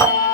you.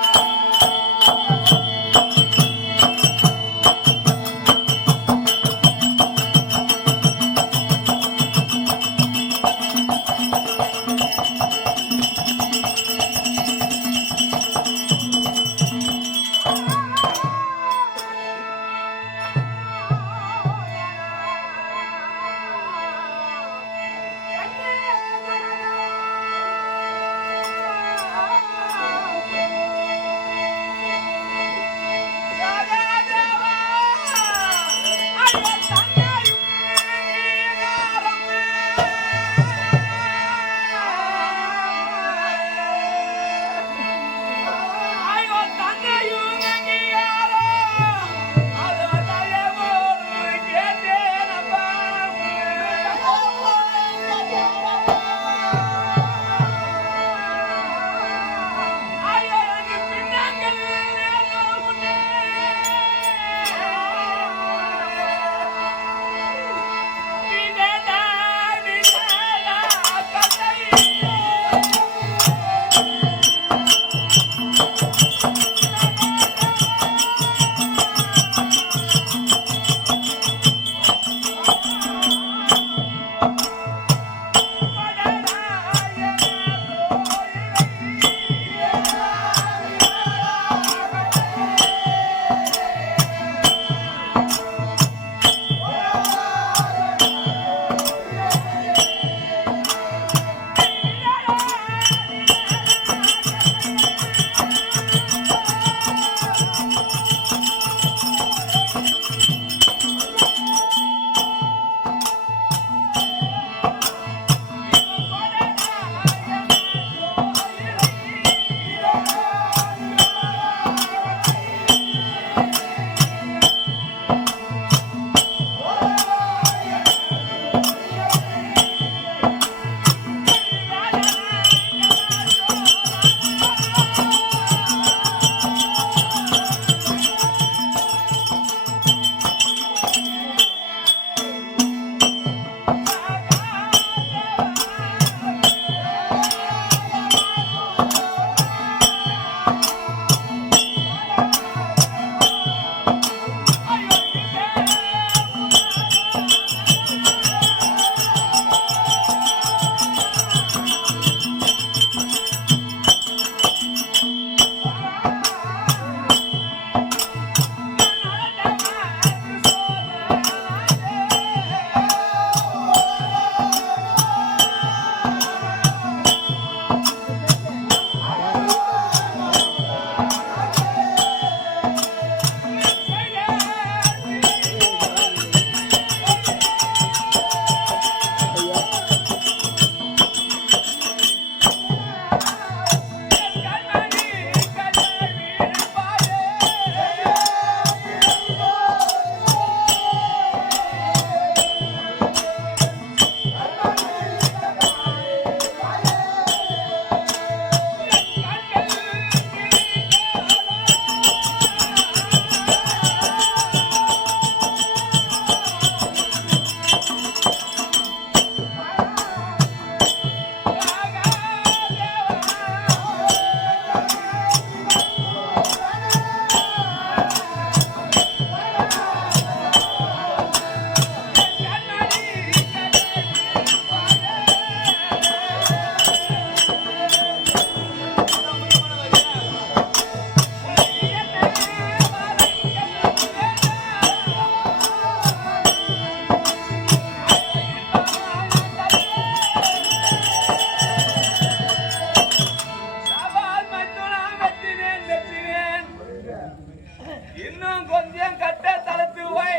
கொஞ்சம் கட்ட தளத்து வை.